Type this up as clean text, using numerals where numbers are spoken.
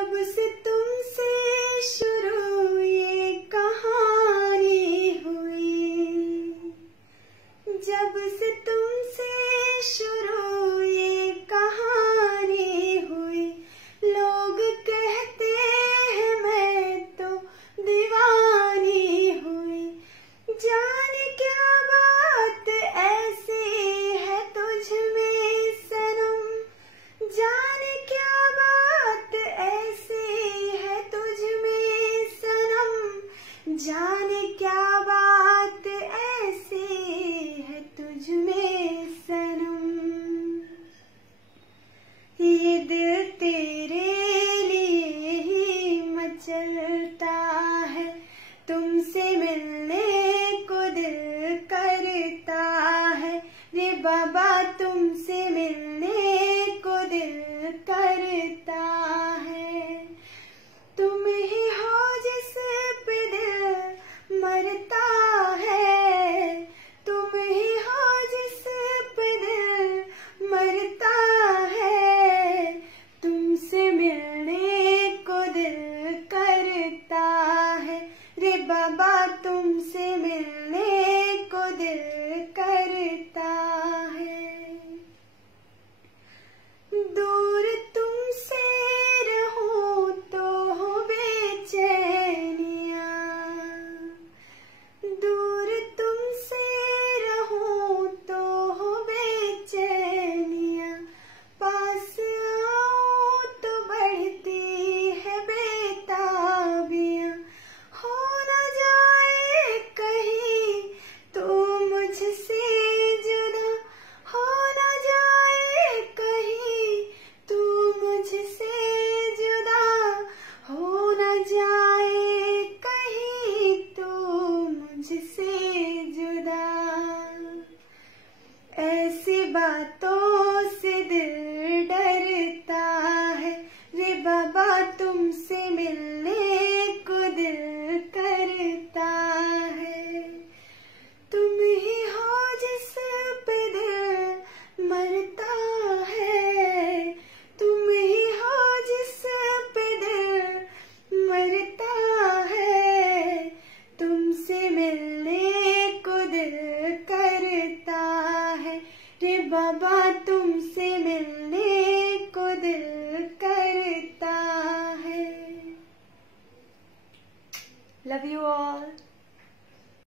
जब से तुमसे शुरू ये कहानी हुई, जब से तुमसे शुरू ये कहानी हुई, लोग कहते हैं मैं तो दीवानी हुई। जाने क्या बात ऐसी है तुझ में सनम, जाने क्या बात ऐसी है तुझ में सनम, जाने क्या बात ऐसी है तुझ में सनम। ये दिल तेरे लिए ही मचलता है, तुमसे मिलने को दिल करता है रे बाबा, तुमसे मिलने को दिल करता है। तुम ही हो जिस पे दिल मरता है, तुम ही हो जिस पे दिल मरता है, तुमसे मिलने को दिल करता है रे बाबा, तुमसे मिलने को दिल करता है। दूर तुमसे रहूं तो हो बेचैनियां, दूर तुमसे रहूं तो हो बेचैनियां, पास आऊं तो बढ़ती है बेताबियां। हो न जाए कहीं तो मुझसे जुदा, हो न जाए कहीं तू मुझसे जुदा, हो न जाए कहीं तू मुझसे जुदा। ऐसी बातों से दिल डरता है रे बाबा, तुमसे मिलने को दिल करता है। तुम ही हो जिस पे दिल मरता है, तुम ही हो जिस पे दिल मरता है, तुमसे मिलने को दिल करता है रे बाबा, तुमसे मिलने को दिल करता है। Love you all.